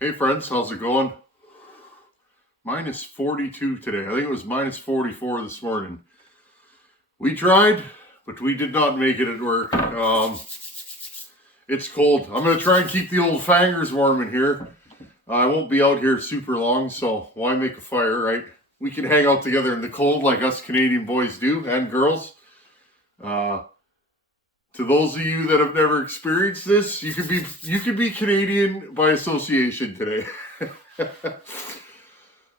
Hey friends, how's it going? Minus 42 today. I think it was minus 44 this morning. We tried, but we did not make it at work. It's cold. I'm going to try and keep the old fangers warm in here. I won't be out here super long, so why make a fire, right? We can hang out together in the cold like us Canadian boys do, and girls. To those of you that have never experienced this, you could be Canadian by association today.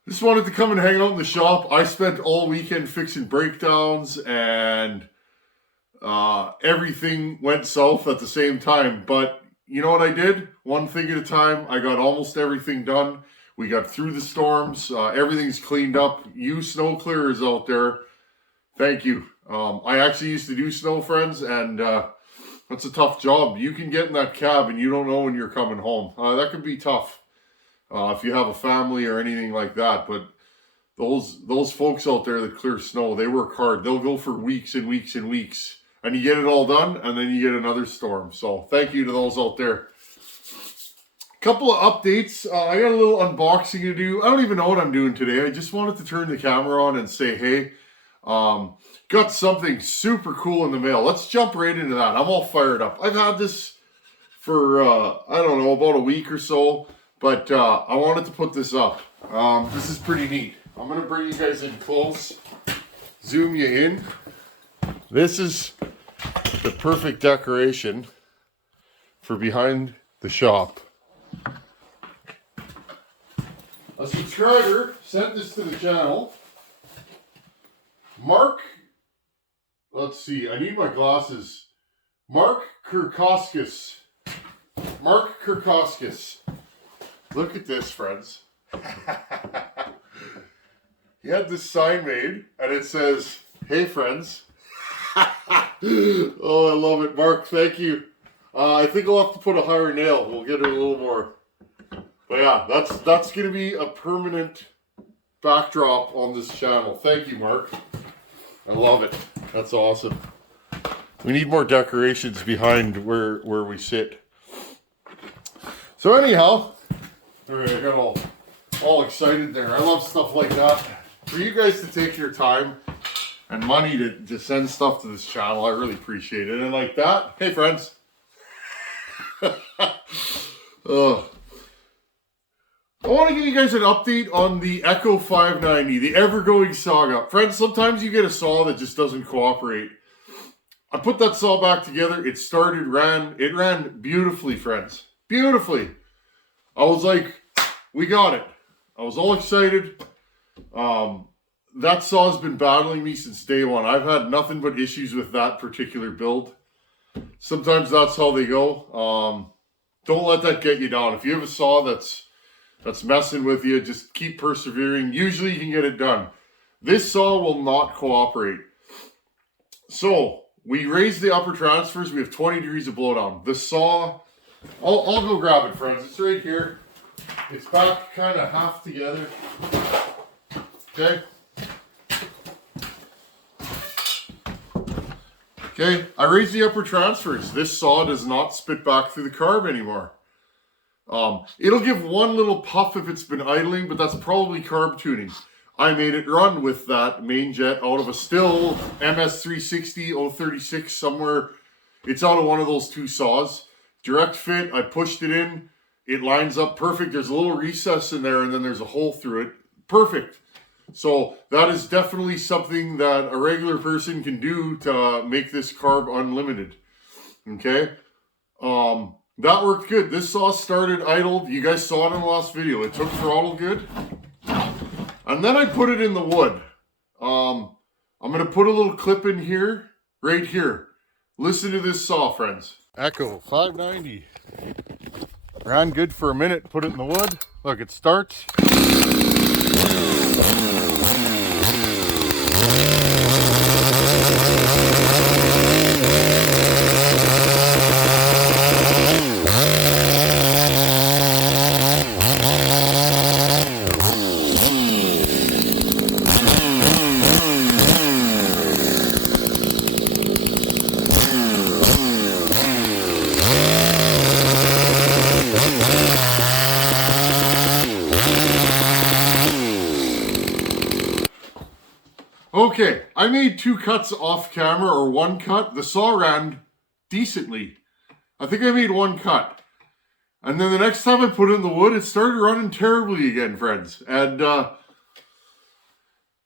Just wanted to come and hang out in the shop. I spent all weekend fixing breakdowns and everything went south at the same time. But you know what I did? One thing at a time. I got almost everything done. We got through the storms. Everything's cleaned up. You snow clearers out there, thank you. I actually used to do snow, friends, and that's a tough job. You can get in that cab and you don't know when you're coming home. That can be tough if you have a family or anything like that. But those folks out there that clear snow, they work hard. They'll go for weeks and weeks and weeks. And you get it all done, and then you get another storm. So thank you to those out there. Couple of updates. I got a little unboxing to do. I don't even know what I'm doing today. I just wanted to turn the camera on and say, hey, got something super cool in the mail. Let's jump right into that. I'm all fired up. I've had this for, I don't know, about a week or so, but I wanted to put this up. This is pretty neat. I'm going to bring you guys in close, zoom you in. This is the perfect decoration for behind the shop. A subscriber sent this to the channel. Mark, let's see, I need my glasses. Mark Kirkoskis. Mark Kirkoskis. Look at this, friends. He had this sign made, and it says, hey, friends. Oh, I love it. Mark, thank you. I think I'll have to put a higher nail. We'll get it a little more. But yeah, that's going to be a permanent backdrop on this channel. Thank you, Mark. I love it. That's awesome. We need more decorations behind where we sit. So anyhow, all right, I got all excited there. I love stuff like that. For you guys to take your time and money to send stuff to this channel, I really appreciate it. And like that, hey friends. I want to give you guys an update on the Echo 590, the ever-going saga. Friends, sometimes you get a saw that just doesn't cooperate. I put that saw back together. It ran beautifully, friends. Beautifully. I was like, we got it. I was all excited. That saw's been battling me since day one. I've had nothing but issues with that particular build. Sometimes that's how they go. Don't let that get you down. If you have a saw that's messing with you, just keep persevering. Usually you can get it done. This saw will not cooperate. So we raised the upper transfers. We have 20 degrees of blowdown. The saw, I'll go grab it, friends. It's right here. It's back kind of half together. Okay. Okay, I raised the upper transfers. This saw does not spit back through the carb anymore. It'll give one little puff if it's been idling, but that's probably carb tuning. I made it run with that main jet out of a still MS360 036 somewhere. It's out of one of those two saws. Direct fit, I pushed it in. It lines up perfect. There's a little recess in there and then there's a hole through it. Perfect. So that is definitely something that a regular person can do to make this carb unlimited. Okay. That worked good. This saw started idled. You guys saw it in the last video. It took throttle good. And then I put it in the wood. I'm going to put a little clip in here, right here. Listen to this saw, friends. Echo 590. Ran good for a minute. Put it in the wood. Look, it starts. Okay, I made 2 cuts off camera, or 1 cut. The saw ran decently. I think I made 1 cut. And then the next time I put in the wood, it started running terribly again, friends. And,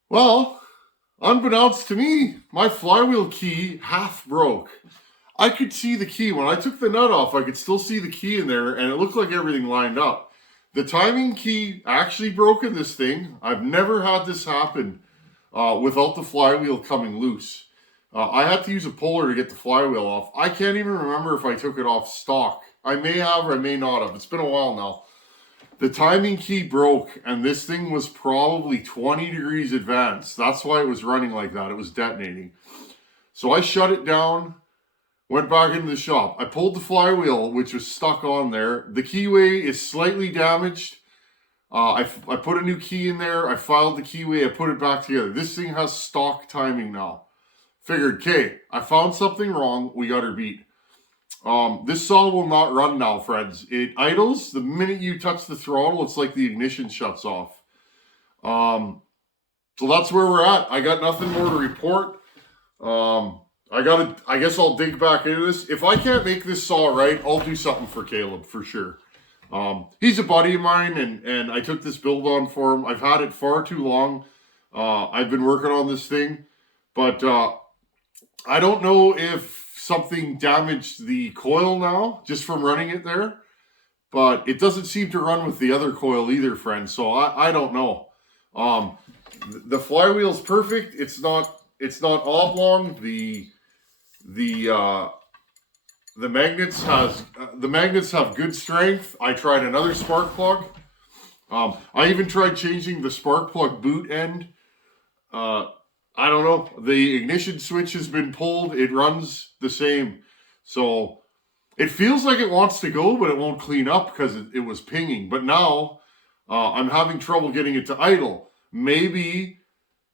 well, unbeknownst to me, my flywheel key half broke. I could see the key. When I took the nut off, I could still see the key in there, and it looked like everything lined up. The timing key actually broke in this thing. I've never had this happen without the flywheel coming loose. I had to use a puller to get the flywheel off. I can't even remember if I took it off stock. I may have or I may not have. It's been a while now. The timing key broke, and this thing was probably 20 degrees advanced. That's why it was running like that. It was detonating. So I shut it down, went back into the shop. I pulled the flywheel, which was stuck on there. The keyway is slightly damaged. I put a new key in there. I filed the keyway. I put it back together. This thing has stock timing now. Figured, okay, I found something wrong. We got her beat. This saw will not run now, friends. It idles. The minute you touch the throttle, it's like the ignition shuts off. So that's where we're at. I got nothing more to report. I guess I'll dig back into this. If I can't make this saw right, I'll do something for Caleb for sure. He's a buddy of mine, and I took this build on for him. I've had it far too long. I've been working on this thing, but I don't know if something damaged the coil now, just from running it there. But it doesn't seem to run with the other coil either, friends. So I don't know. The flywheel's perfect. It's not oblong. The magnets have good strength. I tried another spark plug. I even tried changing the spark plug boot end. I don't know. The ignition switch has been pulled. It runs the same. So it feels like it wants to go, but it won't clean up because it was pinging. But now I'm having trouble getting it to idle. Maybe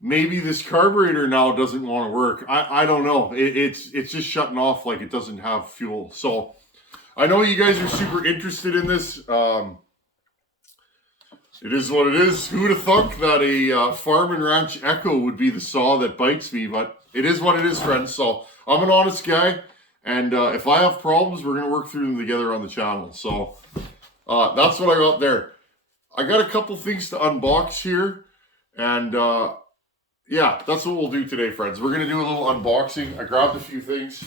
this carburetor now doesn't want to work. I don't know. It's just shutting off like it doesn't have fuel. So I know you guys are super interested in this. It is what it is. Who would have thunk that a Farm and Ranch Echo would be the saw that bites me? But it is what it is, friends. So I'm an honest guy. And if I have problems, we're going to work through them together on the channel. So that's what I got there. I got a couple things to unbox here. And yeah, that's what we'll do today, friends. We're going to do a little unboxing. I grabbed a few things.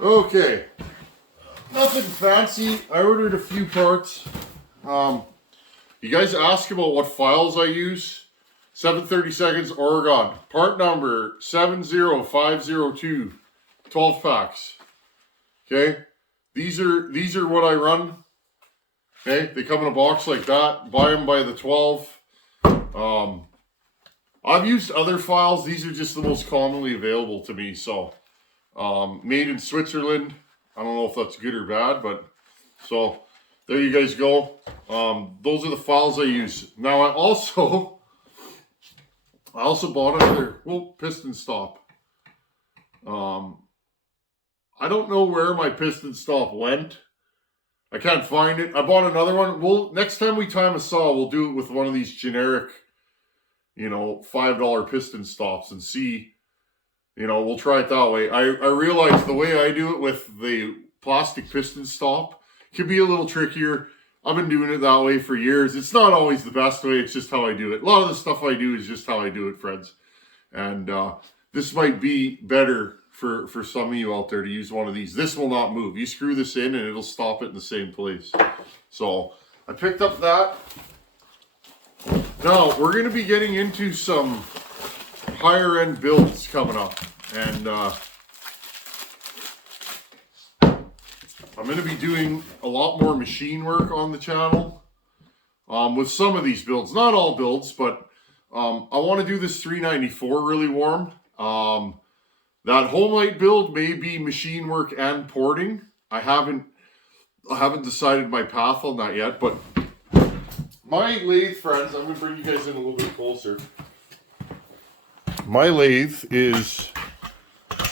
Okay, nothing fancy. I ordered a few parts. You guys ask about what files I use. 732 Oregon. Part number 70502. 12 packs. Okay, these are what I run. Okay, they come in a box like that. Buy them by the 12. I've used other files. These are just the most commonly available to me. So. Made in Switzerland. I don't know if that's good or bad, but so there you guys go. Those are the files I use. Now I also bought another piston stop. I don't know where my piston stop went. I can't find it. I bought another one. Next time we time a saw, we'll do it with one of these generic, $5 piston stops and see. We'll try it that way. I realize the way I do it with the plastic piston stop can be a little trickier. I've been doing it that way for years. It's not always the best way. It's just how I do it. A lot of the stuff I do is just how I do it, friends. And this might be better for some of you out there to use one of these. This will not move. You screw this in and it'll stop it in the same place. So I picked up that. Now we're going to be getting into some higher end builds coming up, and I'm going to be doing a lot more machine work on the channel with some of these builds, not all builds, but I want to do this 394 really warm. That home light build may be machine work and porting. I haven't decided my path on that yet, but my lathe, friends, I'm going to bring you guys in a little bit closer. My lathe it's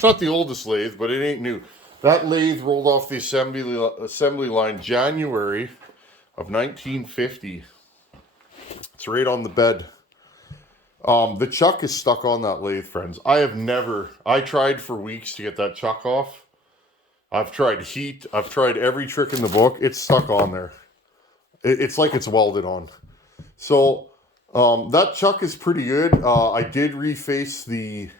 not the oldest lathe, but it ain't new. That lathe rolled off the assembly line January of 1950. It's right on the bed. The chuck is stuck on that lathe, friends. I tried for weeks to get that chuck off. I've tried heat. I've tried every trick in the book. It's stuck on there. It's like it's welded on. So that chuck is pretty good. I did reface the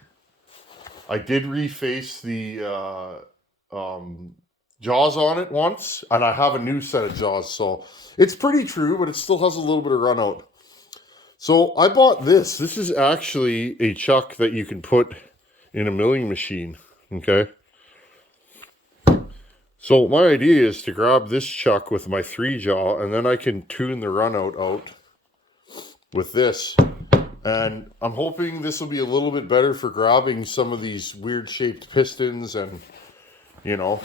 jaws on it once, and I have a new set of jaws. So it's pretty true, but it still has a little bit of run out. So I bought this. This is actually a chuck that you can put in a milling machine. Okay. So my idea is to grab this chuck with my 3-jaw, and then I can tune the run out with this. And I'm hoping this will be a little bit better for grabbing some of these weird shaped pistons. And you know,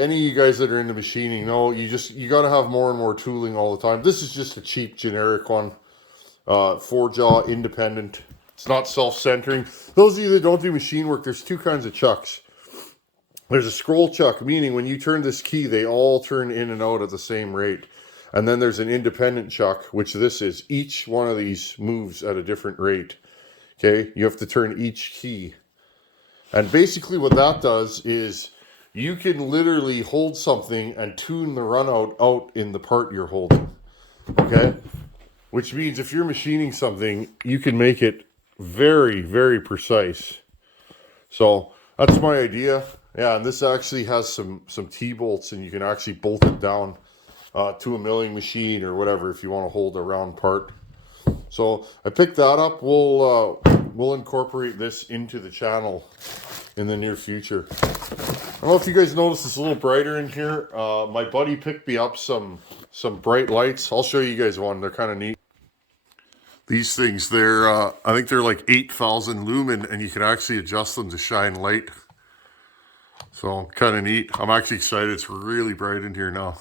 any of you guys that are into machining know you got to have more and more tooling all the time. This is just a cheap generic one. 4-jaw independent. It's not self-centering. Those of you that don't do machine work, there's 2 kinds of chucks. There's a scroll chuck, meaning when you turn this key, they all turn in and out at the same rate. And then there's an independent chuck, which this is. Each one of these moves at a different rate. Okay, you have to turn each key. And basically what that does is you can literally hold something and tune the run out in the part you're holding. Okay? Which means if you're machining something, you can make it very, very precise. So that's my idea. Yeah, and this actually has some T-bolts, and you can actually bolt it down to a milling machine or whatever if you want to hold a round part. So I picked that up. We'll incorporate this into the channel in the near future. I don't know if you guys noticed it's a little brighter in here. My buddy picked me up some bright lights. I'll show you guys one. They're kind of neat. These things, I think they're like 8,000 lumen, and you can actually adjust them to shine light. So, kind of neat. I'm actually excited. It's really bright in here now.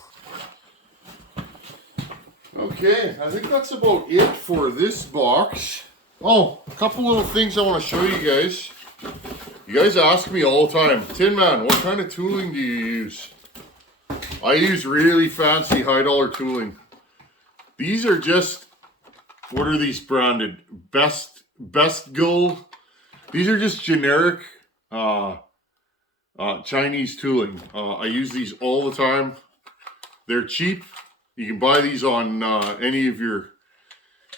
Okay, I think that's about it for this box. Oh, a couple little things I want to show you guys. You guys ask me all the time, Tin Man, what kind of tooling do you use? I use really fancy high-dollar tooling. These are just, what are these branded? Best Gold. These are just generic Chinese tooling. I use these all the time. They're cheap. You can buy these on any of your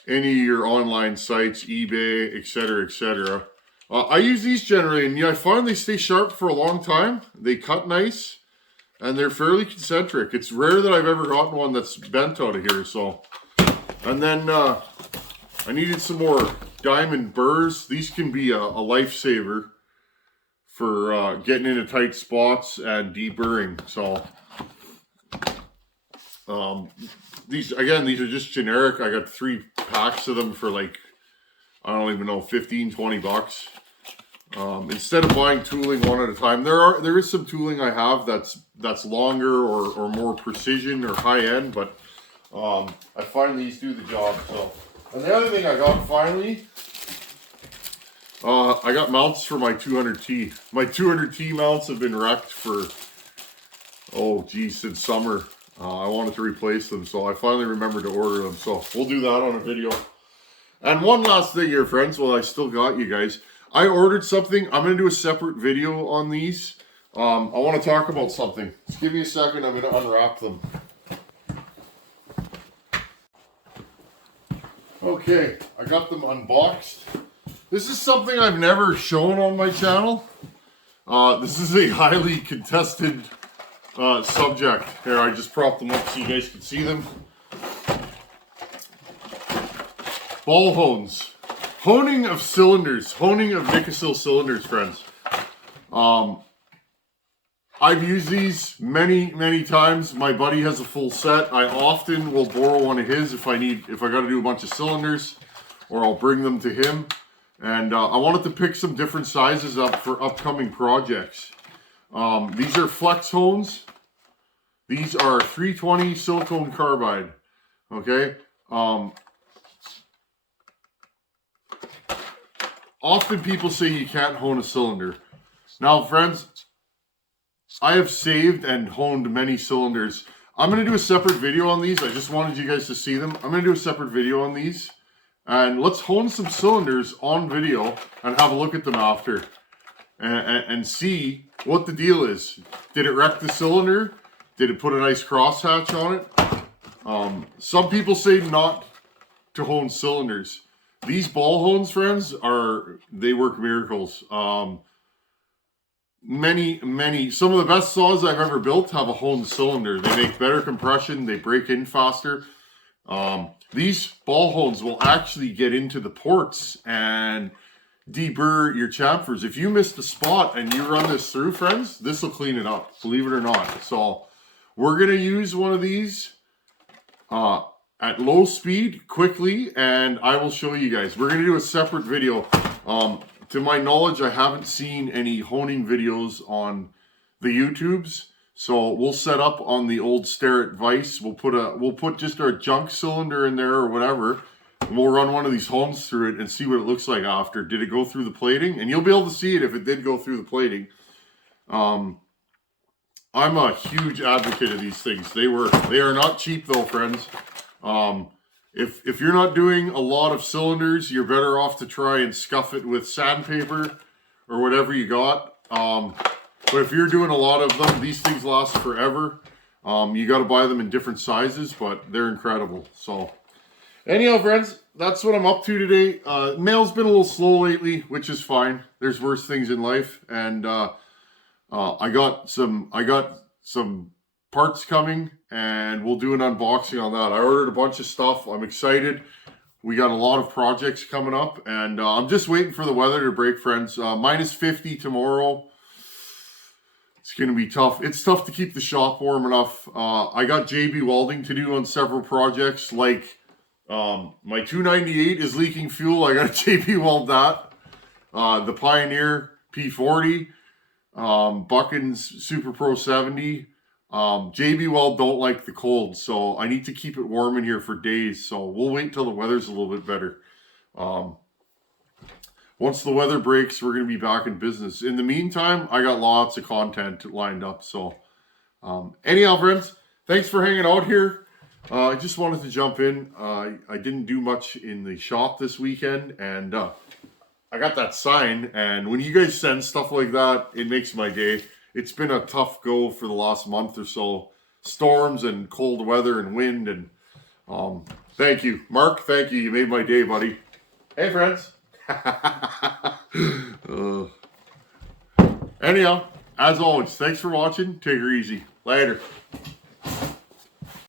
online sites, eBay, etc., etc. I use these generally, and I find they stay sharp for a long time. They cut nice, and they're fairly concentric. It's rare that I've ever gotten one that's bent out of here. So, and then I needed some more diamond burrs. These can be a lifesaver for getting into tight spots and deburring. So these are just generic. I got 3 packs of them for like, I don't even know, 15, 20 bucks. Instead of buying tooling one at a time, there is some tooling I have that's longer or more precision or high end, but I find these do the job. So, and the other thing I got finally, I got mounts for my 200T. My 200T mounts have been wrecked for, since summer. I wanted to replace them, so I finally remembered to order them. So we'll do that on a video. And one last thing here, friends, while I still got you guys. I ordered something. I'm going to do a separate video on these. I want to talk about something. Just give me a second. I'm going to unwrap them. Okay, I got them unboxed. This is something I've never shown on my channel. This is a highly contested subject. Here, I just propped them up so you guys can see them. Ball hones. Honing of cylinders. Honing of Nicosil cylinders, friends. I've used these many times. My buddy has a full set. I often will borrow one of his if I got to do a bunch of cylinders, or I'll bring them to him. And I wanted to pick some different sizes up for upcoming projects. These are flex hones. These are 320 silicone carbide. Okay. Often people say you can't hone a cylinder. Now, friends, I have saved and honed many cylinders. I'm going to do a separate video on these. I just wanted you guys to see them. I'm going to do a separate video on these. And let's hone some cylinders on video and have a look at them after. And see what the deal is. Did it wreck the cylinder? Did it put a nice crosshatch on it? Some people say not to hone cylinders. These ball hones, friends, they work miracles. Some of the best saws I've ever built have a honed cylinder. They make better compression. They break in faster. These ball hones will actually get into the ports and deburr your chamfers. If you missed a spot and you run this through, friends, this will clean it up, believe it or not. So we're going to use one of these at low speed quickly, and I will show you guys. We're going to do a separate video. To my knowledge, I haven't seen any honing videos on the YouTubes. So we'll set up on the old Starrett vise. We'll put just our junk cylinder in there or whatever. And we'll run one of these hones through it and see what it looks like after. Did it go through the plating? And you'll be able to see it if it did go through the plating. I'm a huge advocate of these things. They are not cheap though, friends. If you're not doing a lot of cylinders, you're better off to try and scuff it with sandpaper or whatever you got. But if you're doing a lot of them, these things last forever. You got to buy them in different sizes, but they're incredible. So anyhow, friends, that's what I'm up to today. Mail's been a little slow lately, which is fine. There's worse things in life. And I got some parts coming, and we'll do an unboxing on that. I ordered a bunch of stuff. I'm excited. We got a lot of projects coming up, and I'm just waiting for the weather to break, friends. Minus 50 tomorrow. It's going to be tough. It's tough to keep the shop warm enough. I got JB welding to do on several projects, like my 298 is leaking fuel. I got to JB weld that. The Pioneer P40, Buchan's Super Pro 70. JB Weld don't like the cold, so I need to keep it warm in here for days. So we'll wait till the weather's a little bit better. Once the weather breaks, we're going to be back in business. In the meantime, I got lots of content lined up. So anyhow, friends, thanks for hanging out here. I just wanted to jump in. I didn't do much in the shop this weekend, and I got that sign. And when you guys send stuff like that, it makes my day. It's been a tough go for the last month or so. Storms and cold weather and wind. And thank you. Mark, thank you. You made my day, buddy. Hey, friends. Anyhow, as always, thanks for watching. Take her easy. Later.